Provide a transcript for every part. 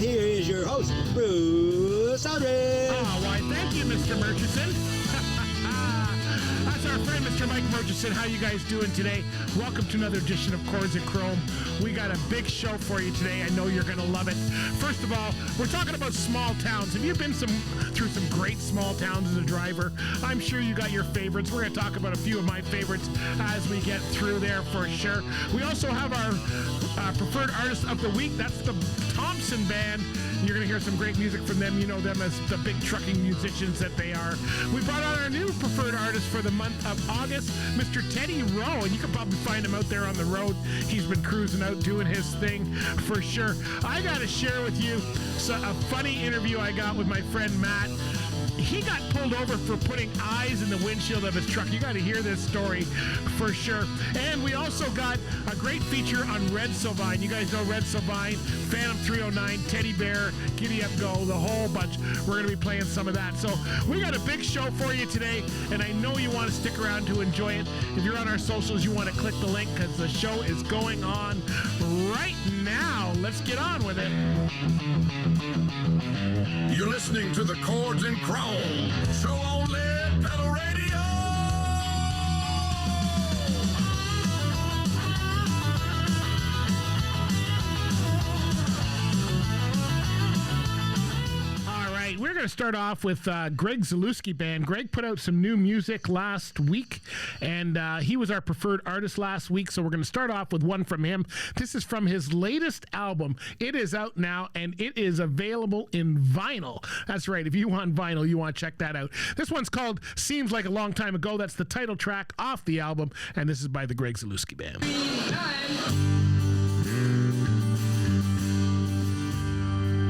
here is your host, Bruce Aldridge. Oh, why, thank you, Mr. Murchison. That's our friend, Mr. Mike Murchison. How you guys doing today? Welcome to another edition of Chords Chrome. We got a big show for you today. I know you're going to love it. First of all, we're talking about small towns. Have you been through some great small towns as a driver? I'm sure you got your favorites. We're going to talk about a few of my favorites as we get through there for sure. We also have our preferred artist of the week. That's the Thompson Band. You're going to hear some great music from them. You know them as the big trucking musicians that they are. We brought out our new preferred artist for the month of August, Mr. Teddy Rowe, and you can probably find him out there on the road. He's been cruising out doing his thing for sure. I got to share with you a funny interview I got with my friend Matt. He got pulled over for putting eyes in the windshield of his truck. You got to hear this story for sure. And we also got a great feature on Red Sylvine. You guys know Red Sylvine, Phantom 309, Teddy Bear, Giddy Up Go, the whole bunch. We're going to be playing some of that. So we got a big show for you today, and I know you want to stick around to enjoy it. If you're on our socials, you want to click the link because the show is going on right now. Let's get on with it. You're listening to the Chords Chrome show on Lead Pedal Radio. We're going to start off with Greg Zalewski Band. Greg put out some new music last week, and he was our preferred artist last week, so we're going to start off with one from him. This is from his latest album. It is out now, and it is available in vinyl. That's right. If you want vinyl, you want to check that out. This one's called Seems Like a Long Time Ago. That's the title track off the album, and this is by the Greg Zalewski Band.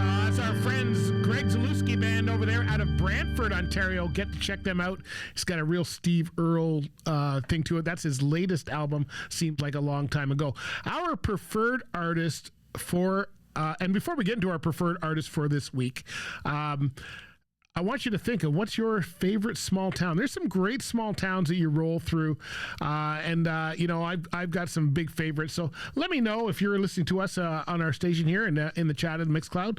That's our friends Greg Zalewski Band over there out of Brantford, Ontario. Get to check them out. It's got a real Steve Earle thing to it. That's his latest album, Seems Like a Long Time Ago. Our preferred artist for, and before we get into our preferred artist for this week, I want you to think of what's your favorite small town. There's some great small towns that you roll through, and I've got some big favorites. So let me know if you're listening to us on our station here in the chat of the Mixcloud.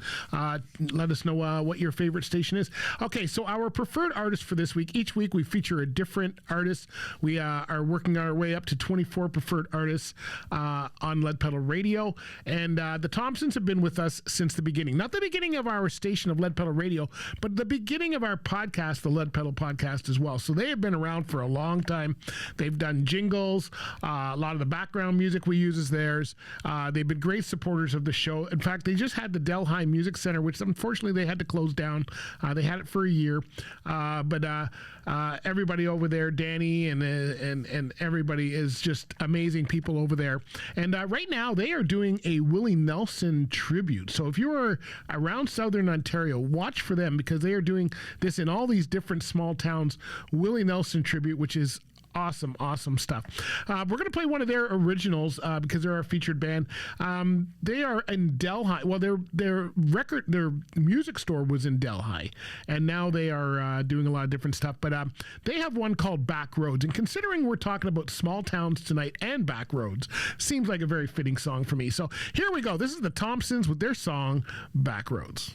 Let us know what your favorite station is. Okay, so our preferred artist for this week. Each week we feature a different artist. We are working our way up to 24 preferred artists on Lead Pedal Radio, and the Thompsons have been with us since the beginning. Not the beginning of our station of Lead Pedal Radio, but the beginning of our podcast, the Lead Pedal Podcast, as well. So they have been around for a long time. They've done jingles. A lot of the background music we use is theirs. They've been great supporters of the show. In fact, they just had the Delhi Music Center, which unfortunately they had to close down. They had it for a year. But everybody over there, Danny and everybody is just amazing people over there. And right now they are doing a Willie Nelson tribute. So if you are around Southern Ontario, watch for them because they are doing this in all these different small towns. Willie Nelson tribute, which is awesome stuff. We're going to play one of their originals because they're our featured band. They are in Delhi. Well, their music store was in Delhi, and now they are doing a lot of different stuff. But they have one called Back Roads, and considering we're talking about small towns tonight and back roads, seems like a very fitting song for me. So here we go. This is the Thompsons with their song Back Roads.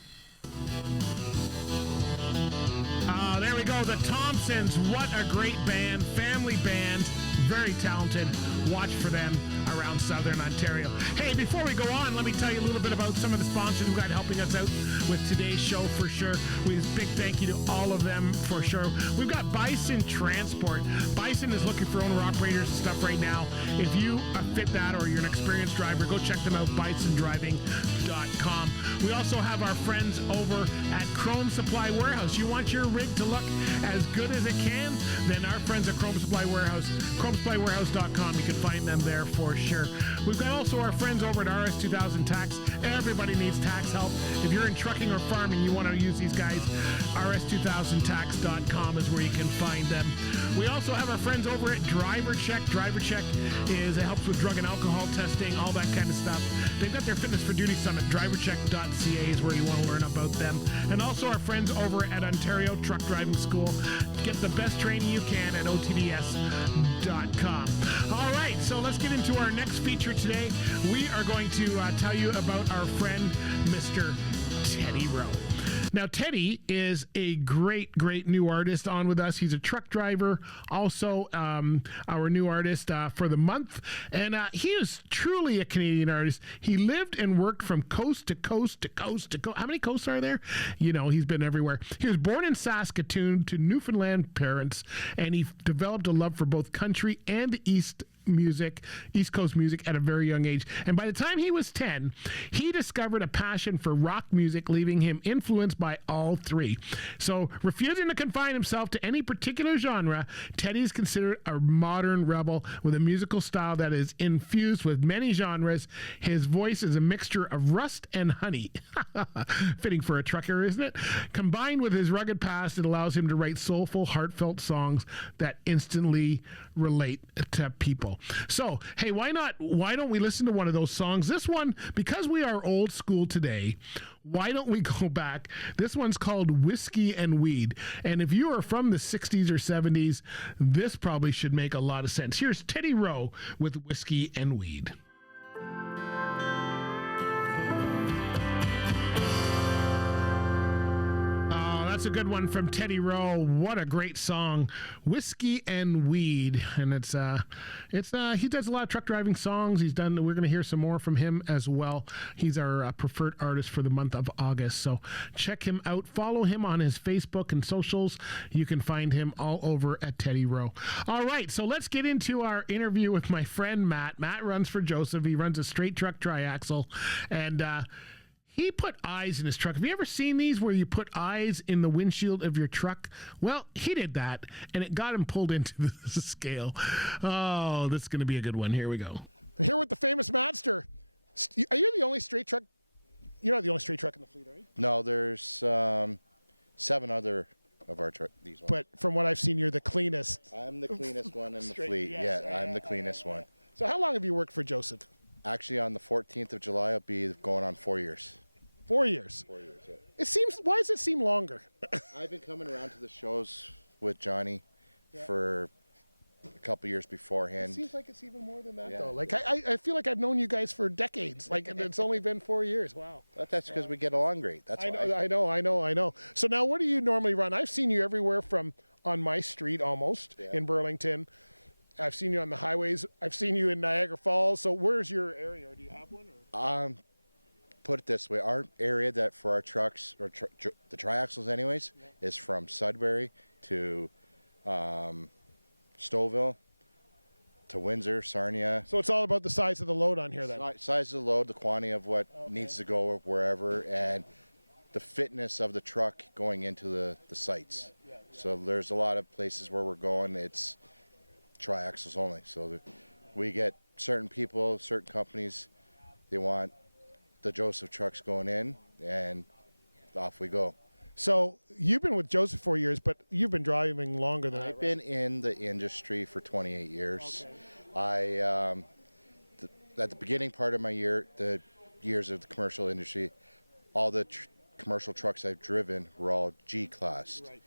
There we go, the Thompsons. What a great band, family band, very talented. Watch for them around Southern Ontario. Hey, before we go on, let me tell you a little bit about some of the sponsors who got helping us out with today's show for sure. We big thank you to all of them for sure. We've got Bison Transport. Bison is looking for owner-operators and stuff right now. If you fit that or you're an experienced driver, go check them out, bisondriving.com. We also have our friends over at Chrome Supply Warehouse. You want your rig to look as good as it can? Then our friends at Chrome Supply Warehouse, ChromeSupplyWarehouse.com. You can find them there for sure. We've got also our friends over at RS2000 Tax. Everybody needs tax help. If you're in trucking or farming, you want to use these guys, RS2000Tax.com is where you can find them. We also have our friends over at Driver Check. Driver Check it helps with drug and alcohol testing, all that kind of stuff. They've got their Fitness for Duty Summit. DriverCheck.ca is where you want to learn about them. And also our friends over at Ontario Truck Driving School. Get the best training you can at OTDS.com. All right, so let's get into our next feature today. We are going to tell you about our friend, Mr. Teddy Rowe. Now, Teddy is a great, great new artist on with us. He's a truck driver, also our new artist for the month. And he is truly a Canadian artist. He lived and worked from coast to coast to coast to coast. How many coasts are there? You know, he's been everywhere. He was born in Saskatoon to Newfoundland parents, and he developed a love for both country and East Coast music at a very young age. And by the time he was 10, he discovered a passion for rock music, leaving him influenced by all three. So, refusing to confine himself to any particular genre, Teddy is considered a modern rebel with a musical style that is infused with many genres. His voice is a mixture of rust and honey. Fitting for a trucker, isn't it? Combined with his rugged past, it allows him to write soulful, heartfelt songs that instantly relate to people. So, hey, why don't we listen to one of those songs? This one, because we are old school today, why don't we go back? This one's called Whiskey and Weed. And if you are from the 60s or 70s, this probably should make a lot of sense. Here's Teddy Rowe with Whiskey and Weed. That's a good one from Teddy Rowe. What a great song, Whiskey and Weed. And it's he does a lot of truck driving songs. We're going to hear some more from him as well. He's our preferred artist for the month of August. So check him out. Follow him on his Facebook and socials. You can find him all over at Teddy Rowe. All right, so let's get into our interview with my friend Matt. Matt runs for Joseph. He runs a straight truck triaxle, and he put eyes in his truck. Have you ever seen these where you put eyes in the windshield of your truck? Well, he did that, and it got him pulled into the scale. Oh, this is going to be a good one. Here we go. Here with the famous Matster. Are you the only straight truck? You're not the only straight truck in the fleet, are you? No, there's 7 other of our these ones. But from what I've seen, you're the cleanest. I'm the cleanest one in the fleet. Yes, yeah, I'm the cleanest one. So how long have you worked for Joseph? Actually, on the 14th of July, I'll be going on 4 years. 4 years? 4 years, yeah. Why does it seem longer? I've been coming around to the shows with Johnny for a couple years beforehand. It seems like it's even more than that, though. Like, I feel like I've known you guys for decades. Like, it's only been 4 years. Wow. That's because we get along great. That's why. I know. So now, what do you normally run? I've seen you everywhere from on my street almost in Burlington. I've seen you on the highways. I've seen you in Niagara Falls. So where's your area? Do you have one? Or? Put it this way, our area that for our trucks, or the triaxles anyways, is from Sudbury to Stouffville to Windsor, Sarnia. So it's all about the size of the load on here then? Size of the load, the quantity of what needs to go wherever, and the fitness of the truck going into the sites. So there's a lot of places where we're going, it's triaxles only. So we get certain people, certain companies, they want the Joseph trucks going in, and off we go. So you've been with Joseph 4 years, but you've been driving longer than that, I've been in the industry for 28 years. Okay. At the beginning part of my the years of the commercial industry, all the commercial trucks I've driven were all G-classed. Right.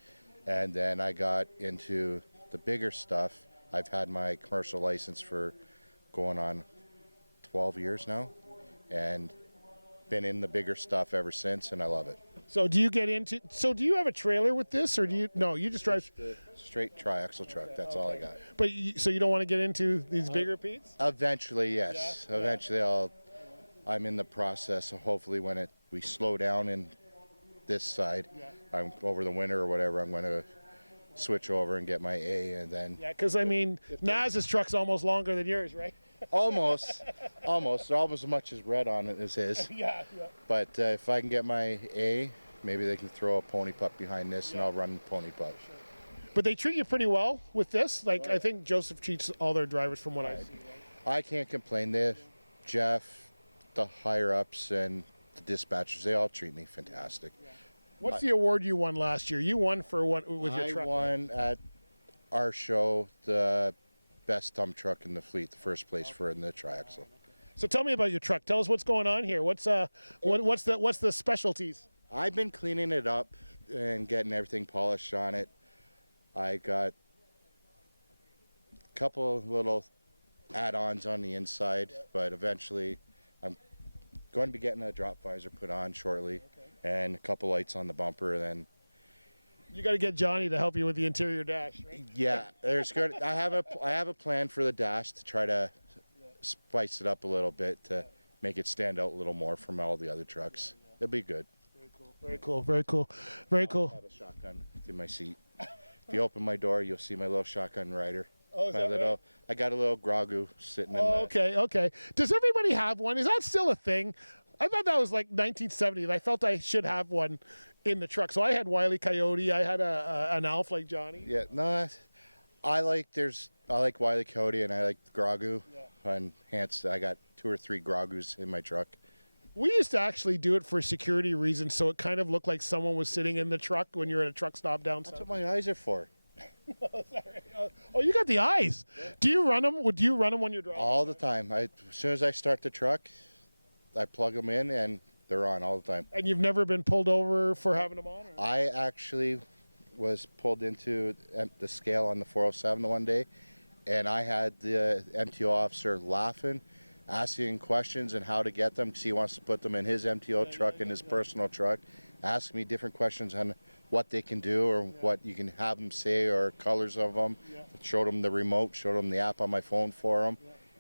And then I got into the bigger stuff. I've had my commercial license for going on 12 years now, and been in the bigger stuff ever since, and I love it. So do you do you have a trailer with this, or you just drive the straight triaxle truck? That's all I got. But so you don't want to get into these bigger Pete's? Eventually, yes. Yeah. Eventually, I'm in the process of hopefully when we slow down in this side, I'm over the winter or whatever, I'm going to switch over and get my A, and then. Yeah, because I mean, Naz's truck's almost longer than yours, right? Almost as much as red on it as his. Yeah. But if I can get my A, maybe they can throw a pony pup behind this, and I'll run pony pup. But they treat you pretty well with this. Like, I think Joseph treats all their drivers from what I see. I can't complain. Jeff, the higher ups, and the dispatchers, they all treat me fantastic. Yeah. What's the award you won last year? You won for what with your truck? I won at our show the best dump truck in the fleet, the first place for in the triaxle. So tell me about your truck. Tell us what's going on here. What's the specialties? I've been cleaning it up and getting everything polished on it. I got a couple little add-ons on the inside, but eventually I'm going to be getting a drop visor put on shortly, and a couple lights on the bumper, and then You got to get Johnny to help you with the interior dash, right? yeah, there's good. I have a plan for the dash to try to spice it up a little bit to make it stand out a little more from all the other trucks. It'll be good. Very cool. Very cool. Very I cool. have a shotgun in my seat. If you open my door, you'll see my little shotgun rider. Oh, is My that little, right? I got a little Grogu sitting in Oh, the. okay, okay. Does everybody have one? Is that still a thing? I thought that was like 1970, and I felt I should have one in the truck. So I had Wile E. Coyote. I had an Alf like Johnny. Yeah, no, I like Wile E. Coyote and I like Grogu, and hence I got 2 or 3 Grogus in my truck. We used to actually do it for security reasons, so it kind of looked like someone was sitting in the truck when you're at a truck stop down That's south. what my eyes are for. Oh, you got the eyes. Do you run them? Would you run them when you're driving? All the time. As soon as I start the truck, I plug them in and they're on all the time. And you've never been pulled over for having them on? Or? I actually was pulled into the scale on the 407 the one day, and I had the MTO officer laughing, asking questions and how to get them because he wants to put them in his MTO truck, in his personal truck, ask me different questions on what they can do or what you can have them say or colors of them. Showed him the remote, showed him the app on my phone for him,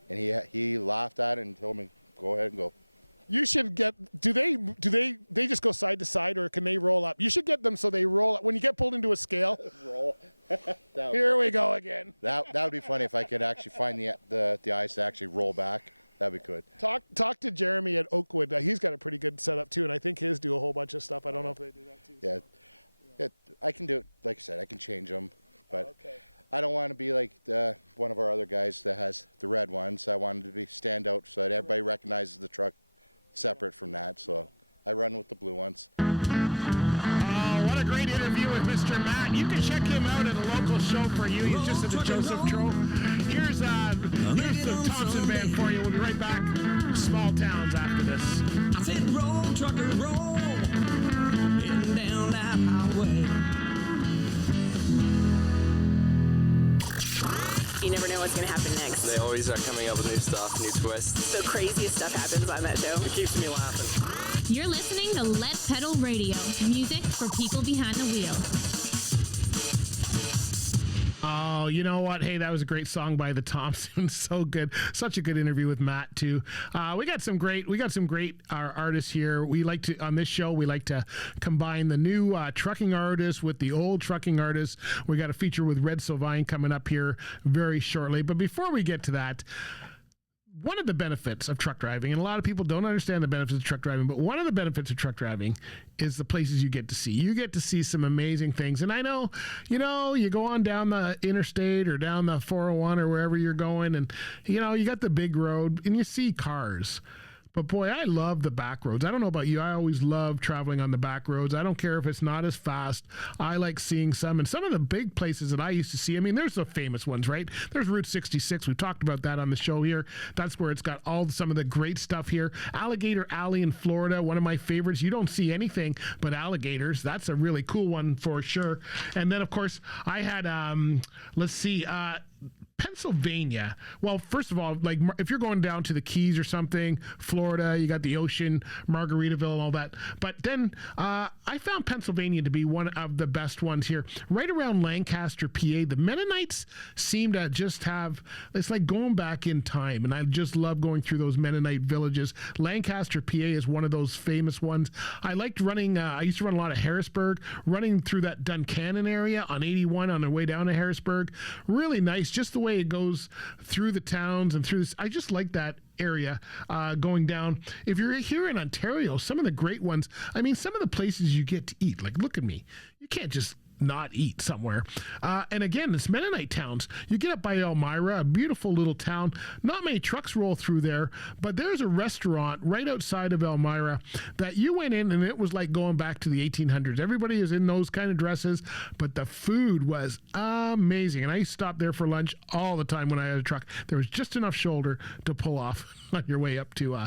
and he laughed at it and told me, go ahead and go. You should get. Do they just go side to side, or can they roll up? You should get them so they roll up. When you get pulled into a scale, Roll. here we go again. That would be funny if I could actually find the eyes to actually roll back. That'd be good. Talk to Jeremy at Oakwood. He's got a pretty good setup too, and I think his do a whole bunch of stuff. I don't know if they do that too. Yeah, I can do it. Like I said, I can change them, but Okay. I don't want to be like one of our other guys that has the red ones. I wanted to stand out so that everybody recognizes the truck separate from that. So I run with the blue ones. What a great interview with Mr. Matt. You can check him out at a local show for you. He's just at the Joseph Tro. Here's the Thompson Band for you. We'll be right back. Small towns after this. I said roll, trucker, roll, heading down that highway. You never know what's going to happen next. They always are coming up with new stuff, new twists. The craziest stuff happens on that show. It keeps me laughing. You're listening to Lead Pedal Radio, music for people behind the wheel. Oh, you know what? Hey, that was a great song by the Thompsons. So good. Such a good interview with Matt too. We got some great artists here. We like to, on this show, we like to combine the new trucking artists with the old trucking artists. We got a feature with Red Sylvain coming up here very shortly. But before we get to that, one of the benefits of truck driving, and a lot of people don't understand the benefits of truck driving, but one of the benefits of truck driving is the places you get to see. You get to see some amazing things. And I know, you go on down the interstate or down the 401 or wherever you're going, and, you got the big road and you see cars. But boy, I love the back roads. I don't know about you. I always love traveling on the back roads. I don't care if it's not as fast. I like seeing some. And some of the big places that I used to see, I mean, there's the famous ones, right? There's Route 66. We've talked about that on the show here. That's where it's got some of the great stuff here. Alligator Alley in Florida, one of my favorites. You don't see anything but alligators. That's a really cool one for sure. And then, of course, I had, Pennsylvania. Well, first of all, like if you're going down to the Keys or something, Florida, you got the ocean, Margaritaville and all that. But then I found Pennsylvania to be one of the best ones here. Right around Lancaster, PA, the Mennonites seem to just have, it's like going back in time. And I just love going through those Mennonite villages. Lancaster, PA is one of those famous ones. I liked running, I used to run a lot of Harrisburg, running through that Duncannon area on 81 on the way down to Harrisburg. Really nice, just the way it goes through the towns and through this. I just like that area going down. If you're here in Ontario, some of the great ones, I mean, some of the places you get to eat, like look at me. You can't just not eat somewhere. And again, it's Mennonite towns. You get up by Elmira, a beautiful little town. Not many trucks roll through there, but there's a restaurant right outside of Elmira that you went in and it was like going back to the 1800s. Everybody is in those kind of dresses, but the food was amazing. And I used to stop there for lunch all the time when I had a truck. There was just enough shoulder to pull off on your way up to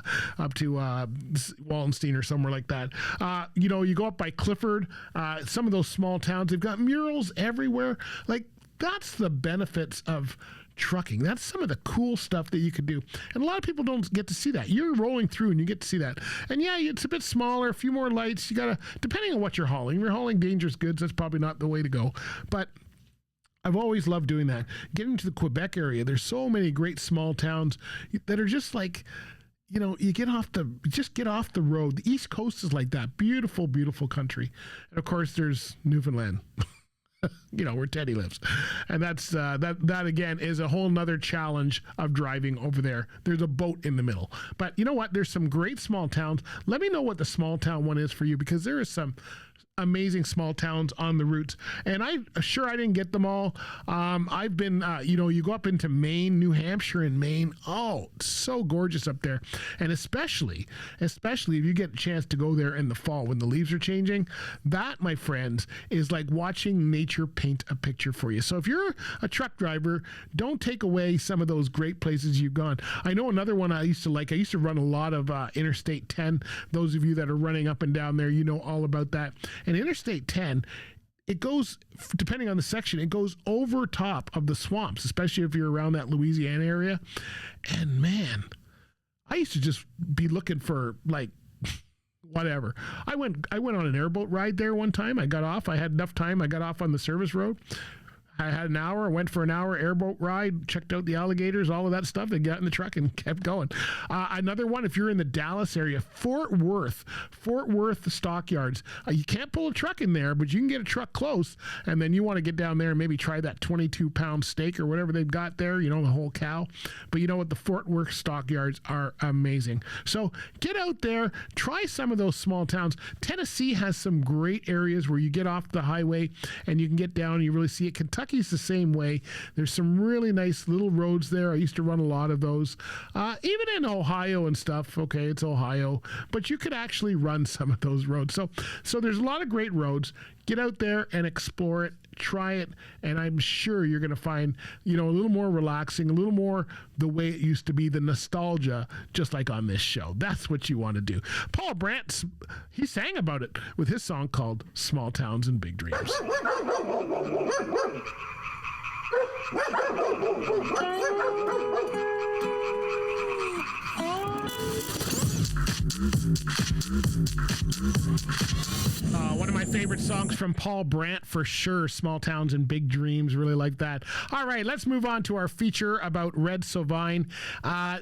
Wallenstein or somewhere like that. You go up by Clifford, some of those small towns, they've got murals everywhere. Like, that's the benefits of trucking. That's some of the cool stuff that you could do. And a lot of people don't get to see that. You're rolling through and you get to see that. And yeah, it's a bit smaller, a few more lights. You got to, depending on what you're hauling. If you're hauling dangerous goods, that's probably not the way to go. But I've always loved doing that. Getting to the Quebec area, there's so many great small towns that are just like, you get off the road. The East Coast is like that. Beautiful, beautiful country. And of course, there's Newfoundland. Where Teddy lives. And that's that again is a whole nother challenge of driving over there. There's a boat in the middle. But you know what? There's some great small towns. Let me know what the small town one is for you, because there is some amazing small towns on the routes, and I didn't get them all. I've been you go up into Maine, New Hampshire and Maine. Oh, it's so gorgeous up there. And especially if you get a chance to go there in the fall when the leaves are changing, that, my friends, is like watching nature paint a picture for you. So if you're a truck driver, don't take away some of those great places you've gone. I know another one I used to run a lot of Interstate 10. Those of you that are running up and down there, you know all about that. And Interstate 10, it goes, depending on the section, it goes over top of the swamps, especially if you're around that Louisiana area. And man, I used to just be looking for like whatever. I went on an airboat ride there one time. I got off. I had enough time. I got off on the service road. I had an hour, went for an hour airboat ride, checked out the alligators, all of that stuff, and got in the truck and kept going. Another one, if you're in the Dallas area, Fort Worth stockyards. You can't pull a truck in there, but you can get a truck close, and then you want to get down there and maybe try that 22-pound steak or whatever they've got there, the whole cow. But you know what? The Fort Worth stockyards are amazing. So get out there, try some of those small towns. Tennessee has some great areas where you get off the highway and you can get down and you really see it. Kentucky's the same way. There's some really nice little roads there. I used to run a lot of those. Even in Ohio and stuff. Okay, it's Ohio, but you could actually run some of those roads. So there's a lot of great roads. Get out there and explore it, try it, and I'm sure you're going to find, a little more relaxing, a little more the way it used to be, the nostalgia, just like on this show. That's what you want to do. Paul Brandt, he sang about it with his song called Small Towns and Big Dreams. One of my favorite songs from Paul Brandt for sure. Small Towns and Big Dreams. Really like that. All right, let's move on to our feature about Red Sovine.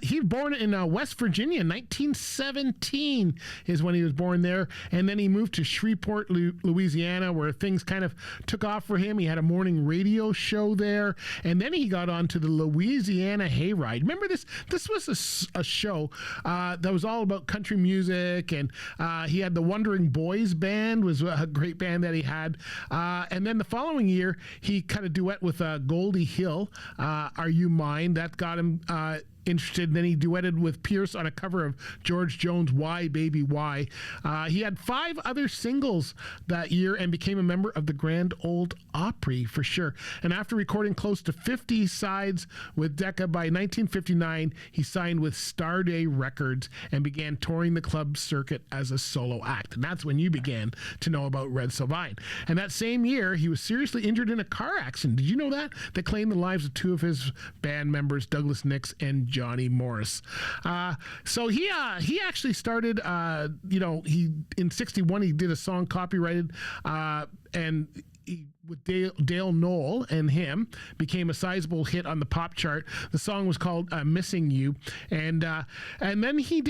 He was born in West Virginia. 1917 is when he was born there. And then he moved to Shreveport, Louisiana, where things kind of took off for him. He had a morning radio show there. And then he got on to the Louisiana Hayride. Remember this? This was a show that was all about country music. And he had the Wandering Boys Band, was a great band that he had. And then the following year, he cut a duet with Goldie Hill, Are You Mine? That got him interested. And then he duetted with Pierce on a cover of George Jones' Why Baby Why. He had 5 other singles that year and became a member of the Grand Ole Opry for sure. And after recording close to 50 sides with Decca, by 1959 he signed with Starday Records and began touring the club circuit as a solo act. And that's when you began to know about Red Sovine. And that same year he was seriously injured in a car accident. Did you know that? That claimed the lives of 2 of his band members, Douglas Nix and Johnny Morris. So he actually started, he in 61 he did a song copyrighted and with Dale Knoll and him became a sizable hit on the pop chart. The song was called Missing You. And then he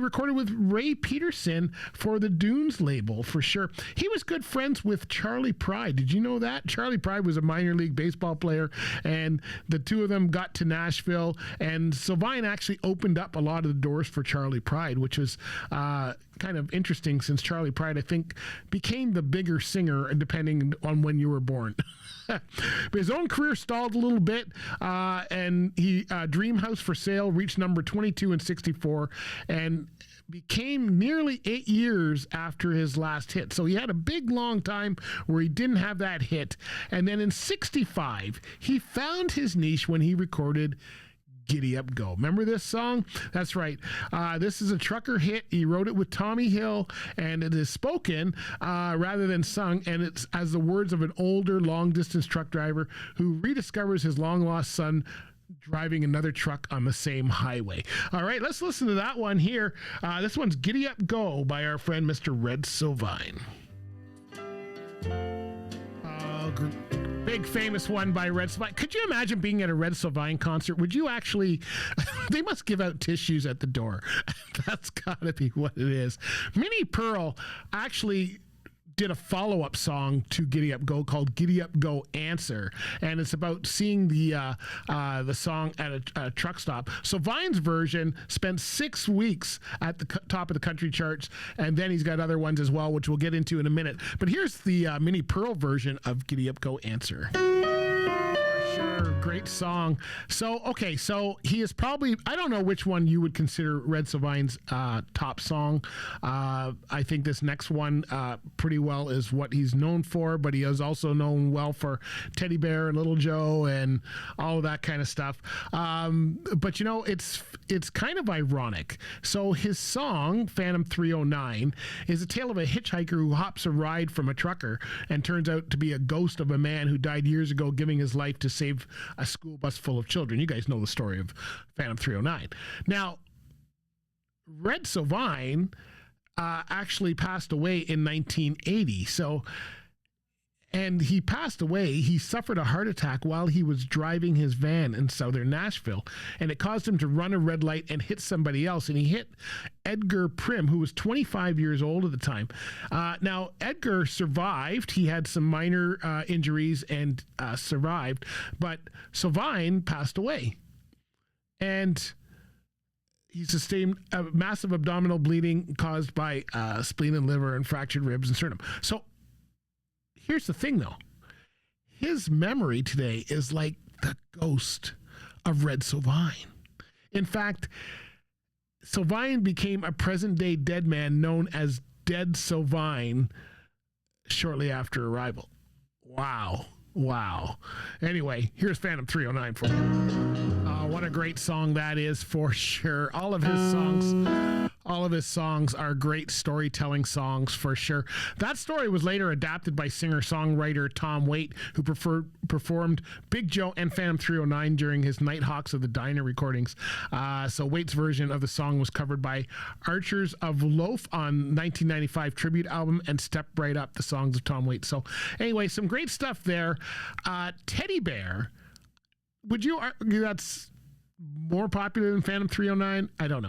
recorded with Ray Peterson for the Dunes label for sure. He was good friends with Charlie Pride. Did you know that? Charlie Pride was a minor league baseball player, and the two of them got to Nashville, and Sovine actually opened up a lot of the doors for Charlie Pride, which was kind of interesting since Charlie Pride, I think, became the bigger singer depending on when you were born. But his own career stalled a little bit, and he Dream House for Sale reached number 22 in 64 and became nearly 8 years after his last hit. So he had a big long time where he didn't have that hit. And then in 65, he found his niche when he recorded Giddy Up Go. Remember this song? That's right. This is a trucker hit. He wrote it with Tommy Hill, and it is spoken rather than sung, and it's as the words of an older long-distance truck driver who rediscovers his long-lost son driving another truck on the same highway. All right, let's listen to that one here. This one's Giddy Up Go by our friend Mr. Red Sylvine. Big famous one by Red Sylvine. Could you imagine being at a Red Sylvine concert? Would you actually, they must give out tissues at the door. That's gotta be what it is. Minnie Pearl actually did a follow-up song to Giddy Up Go called Giddy Up Go Answer, and it's about seeing the song at a truck stop. So Vine's version spent 6 weeks at the top of the country charts, and then he's got other ones as well, which we'll get into in a minute. But here's the Minnie Pearl version of Giddy Up Go Answer. Great song. So he is probably, I don't know which one you would consider Red Sylvine's top song. I think this next one pretty well is what he's known for, but he is also known well for Teddy Bear and Little Joe and all of that kind of stuff. But it's kind of ironic. So his song, Phantom 309, is a tale of a hitchhiker who hops a ride from a trucker and turns out to be a ghost of a man who died years ago giving his life to save a school bus full of children. You guys know the story of Phantom 309. Now, Red Sylvine actually passed away in 1980. And he passed away. He suffered a heart attack while he was driving his van in southern Nashville, and it caused him to run a red light and hit somebody else. And he hit Edgar Prim, who was 25 years old at the time. Now, Edgar survived. He had some minor injuries and survived, but Sylvine passed away. And he sustained a massive abdominal bleeding caused by spleen and liver and fractured ribs and sternum. So here's the thing, though. His memory today is like the ghost of Red Sylvine. In fact, Sylvine became a present-day dead man known as Dead Sylvine shortly after arrival. Wow. Anyway, here's Phantom 309 for you. What a great song that is, for sure. All of his songs are great storytelling songs, for sure. That story was later adapted by singer-songwriter Tom Waite, who performed Big Joe and Phantom 309 during his Nighthawks of the Diner recordings. So Waite's version of the song was covered by Archers of Loaf on 1995 tribute album and Step Right Up, the songs of Tom Waite. So anyway, some great stuff there. Teddy Bear, would you argue that's more popular than Phantom 309? I don't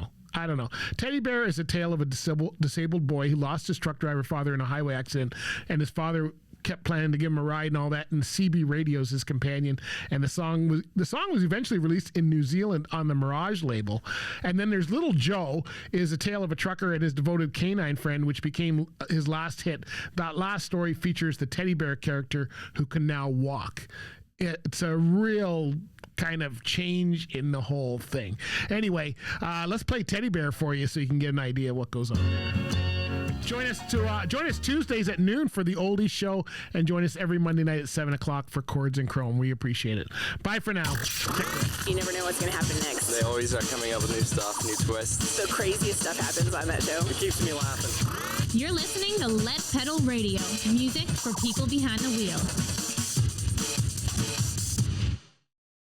know. Teddy Bear is a tale of a disabled boy who lost his truck driver father in a highway accident, and his father kept planning to give him a ride and all that, and CB radio's his companion. And the song was eventually released in New Zealand on the Mirage label. And then there's Little Joe, is a tale of a trucker and his devoted canine friend, which became his last hit. That last story features the Teddy Bear character who can now walk. It's a real kind of change in the whole thing. Anyway, let's play Teddy Bear for you so you can get an idea of what goes on there. Join us Tuesdays at noon for the Oldies Show, and join us every Monday night at 7 o'clock for Chords and Chrome. We appreciate it. Bye for now. You never know what's going to happen next. They always are coming up with new stuff, new twists. The craziest stuff happens on that show. It keeps me laughing. You're listening to Lead Pedal Radio, music for people behind the wheel.